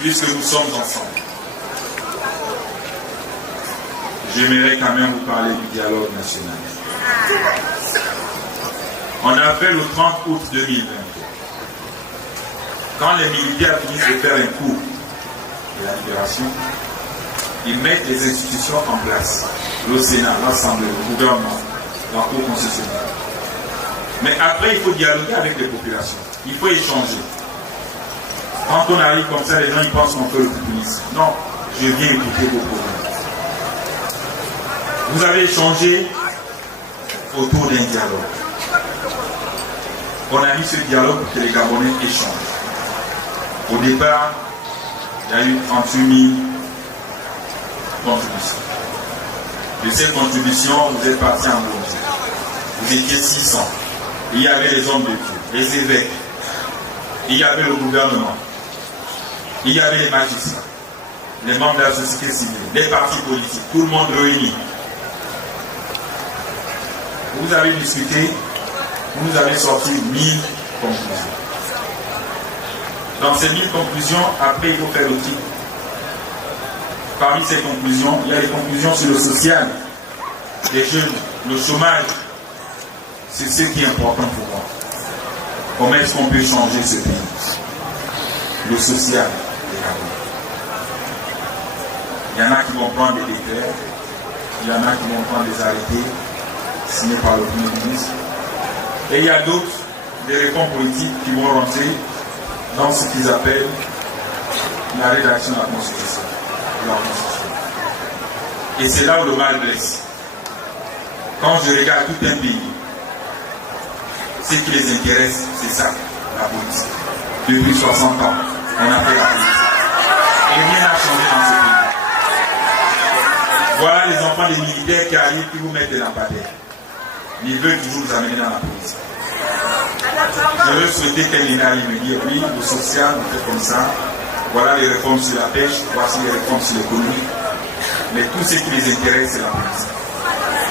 puisque nous sommes ensemble, j'aimerais quand même vous parler du dialogue national. On a fait le 30 août 2020. Quand les militaires finissent de faire un coup de la libération, ils mettent les institutions en place. Le Sénat, l'Assemblée, le gouvernement, la Cour constitutionnelle. Mais après, il faut dialoguer avec les populations. Il faut échanger. Quand on arrive comme ça, les gens ils pensent qu'on fait le populisme. Non, je viens écouter vos problèmes. Vous avez échangé autour d'un dialogue. On a mis ce dialogue pour que les Gabonais échangent. Au départ, il y a eu 38 000 contributions. De ces contributions, vous êtes partis en Bolivie. Vous étiez 600. Il y avait les hommes de Dieu, les évêques. Il y avait le gouvernement. Il y avait les magistrats, les membres de la société civile, les partis politiques, tout le monde réuni. Vous avez discuté, vous avez sorti 1000 conclusions. Dans ces 1000 conclusions, après il faut faire le tri. Parmi ces conclusions, il y a les conclusions sur le social, les jeunes, le chômage. C'est ce qui est important pour moi. Comment est-ce qu'on peut changer ce pays? Le social. Il y en a qui vont prendre des décrets, il y en a qui vont prendre des arrêtés signés par le Premier ministre. Et il y a d'autres, des réformes politiques qui vont rentrer dans ce qu'ils appellent la rédaction de la Constitution. Et c'est là où le mal blesse. Quand je regarde tout un pays, ce qui les intéresse, c'est ça, la politique. Depuis 60 ans, on a fait la politique. Et rien n'a changé dans ce pays. Voilà les enfants des militaires qui arrivent, qui vous mettent des lampadaires. Ils veulent toujours vous amener dans la politique. Je veux souhaiter qu'elle arrive me dire, oui, le social, on fait comme ça. Voilà les réformes sur la pêche, voici les réformes sur l'économie. Mais tout ce qui les intéresse, c'est la politique.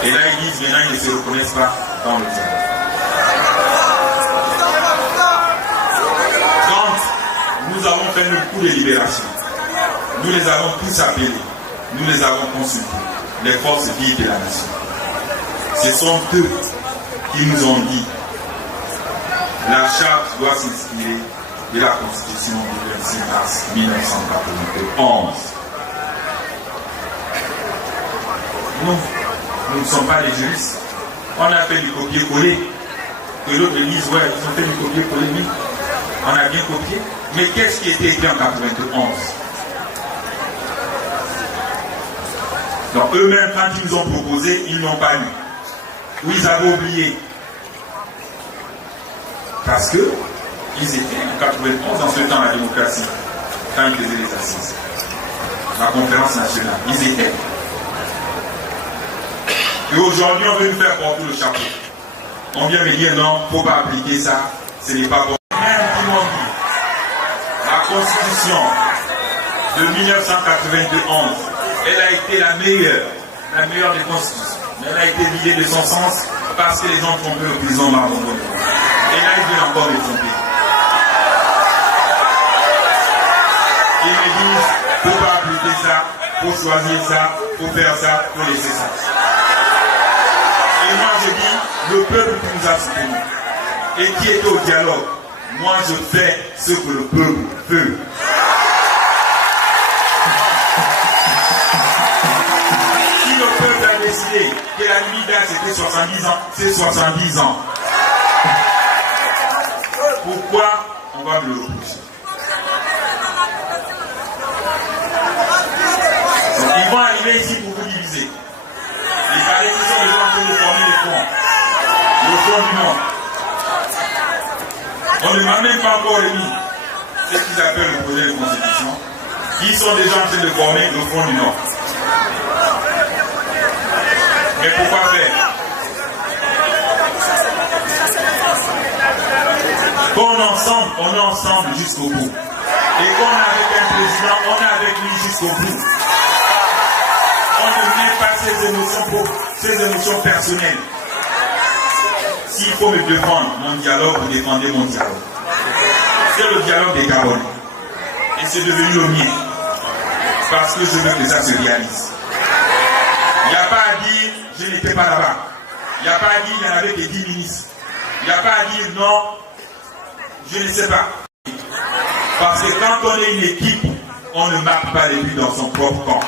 Et là, ils disent, maintenant, ils ne se reconnaissent pas dans le dialogue. Quand nous avons fait notre coup de libération, nous les avons tous appelés, nous les avons consultés, les forces vives de la nation. Ce sont eux qui nous ont dit la charte doit s'inspirer de la Constitution du 26 mars 1991. Nous ne sommes pas des juristes. On a fait du copier-coller. Que l'autre dise, ouais, ils ont fait du copier-coller, oui. On a bien copié. Mais qu'est-ce qui était écrit en 1991? Donc eux-mêmes, quand ils nous ont proposé, ils n'ont pas lu. Ou ils avaient oublié. Parce que ils étaient en 91 dans ce temps la démocratie, quand ils faisaient les assises. La conférence nationale, ils étaient. Et aujourd'hui, on veut nous faire porter le chapeau. On vient me dire non, il ne faut pas appliquer ça, ce n'est pas bon. Même qui m'ont dit, la Constitution de 1991, elle a été la meilleure des constitutions. Mais elle a été vidée de son sens parce que les gens trompaient le président Marlon. Et là, ils viennent encore les tromper. Ils me disent, il ne faut pas appliquer ça, il faut choisir ça, il faut faire ça, il faut laisser ça. Et moi, je dis, le peuple qui nous a soutenus et qui est au dialogue, moi, je fais ce que le peuple veut. Si le peuple a décidé que la limite d'âge c'était 70 ans, c'est 70 ans. Pourquoi on va me le reprocher? Donc, ils vont arriver ici pour vous diviser. Il fallait qu'ils sont déjà en train de former le front du Nord. On ne m'a même pas encore remis ce qu'ils appellent le projet de constitution, qui sont déjà en train de former le front du Nord. Mais pourquoi faire? Quand on est ensemble jusqu'au bout. Et quand on est avec un président, on est avec lui jusqu'au bout. On ne met pas ces émotions personnelles. S'il faut me défendre mon dialogue, vous défendez mon dialogue. C'est le dialogue des Gabonais. Et c'est devenu le mien. Parce que je veux que ça se réalise. Il n'y a pas à dire, je n'étais pas là-bas. Il n'y a pas à dire, il n'y en avait que 10 ministres. Il n'y a pas à dire, non, je ne sais pas. Parce que quand on est une équipe, on ne marque pas les buts dans son propre camp.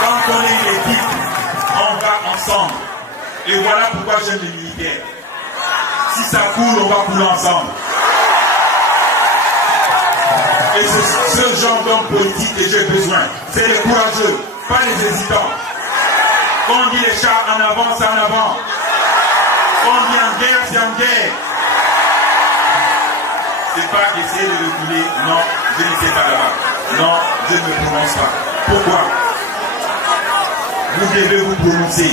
Quand on est une équipe, on va ensemble. Et voilà pourquoi j'aime les militaires. Si ça coule, on va couler ensemble. Et c'est ce genre d'homme politique que j'ai besoin. C'est les courageux, pas les hésitants. Quand on dit les chars en avant, c'est en avant. Quand on dit en guerre, c'est en guerre. C'est pas essayer de reculer. Non, je n'étais pas là-bas. Non, je ne me prononce pas. Pourquoi? Vous devez vous prononcer.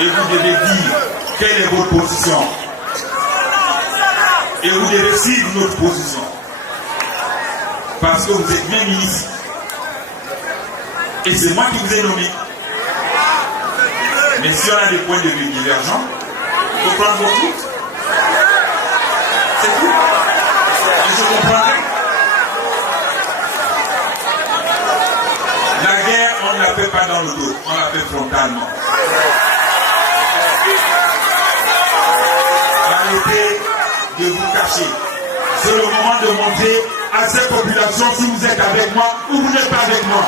Et vous devez dire quelle est votre position. Et vous devez suivre notre position. Parce que vous êtes même ici. Et c'est moi qui vous ai nommé. Mais si on a des points de vue divergents, il faut prendre vos routes. C'est tout. Et je comprendrai. La guerre, on ne la fait pas dans le dos, on la fait frontalement. Arrêtez de vous cacher. C'est le moment de montrer à cette population si vous êtes avec moi ou vous n'êtes pas avec moi.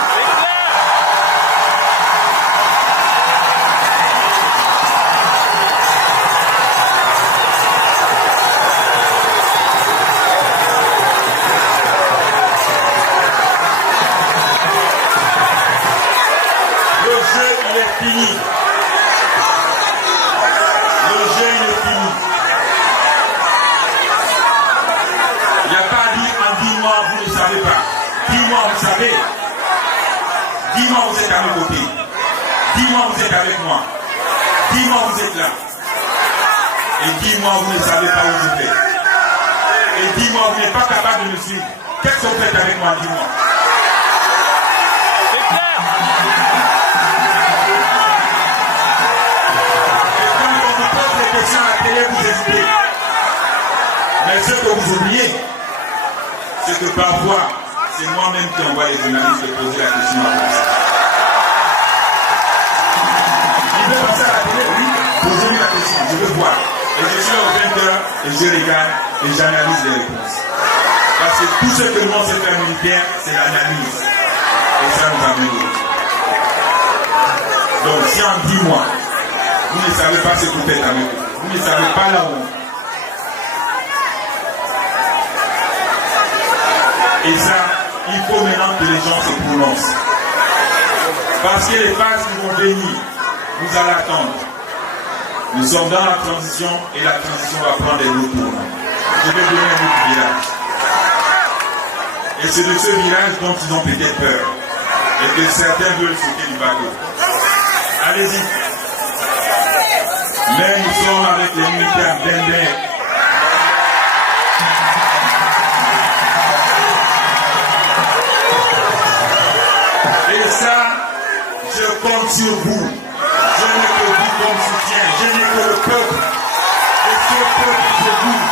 Le jeu, il est fini. Le jeu, il est fini. Il n'y a pas à dire en 10 mois, vous ne savez pas. 10 mois, vous savez. 10 mois, vous êtes à mes côtés. 10 mois, vous êtes avec moi. 10 mois, vous êtes là. Et 10 mois, vous ne savez pas où je vais. Et 10 mois, vous n'êtes pas capable de me suivre. Qu'est-ce que vous faites avec moi en 10 mois? C'est clair. Et quand on vous pose des questions à la télé, vous hésitez. Mais ce que vous oubliez, c'est que parfois, c'est moi-même qui envoie les journalistes de poser la question à vous. Il veut passer à la télé, oui, posez-lui la question, je veux voir. Et je suis là au 20h, et je regarde, et j'analyse les réponses. Parce que tout ce que le monde sait faire militaire, c'est l'analyse. Et ça nous amène l'autre. Donc si en 10 mois, vous ne savez pas ce que vous faites avec vous, vous ne savez pas là où. Et ça, il faut maintenant que les gens se prononcent. Parce que les phases qui vont venir, vous allez attendre. Nous sommes dans la transition et la transition va prendre des retours. Je vais donner un autre virage. Et c'est de ce virage dont ils ont peut-être peur. Et que certains veulent sauter du bateau. Allez-y. Mais nous sommes avec les militaires d'Ender. Et ça, je compte sur vous. Je n'ai que vous comme soutien. Je n'ai que le peuple. Et ce peuple, c'est vous.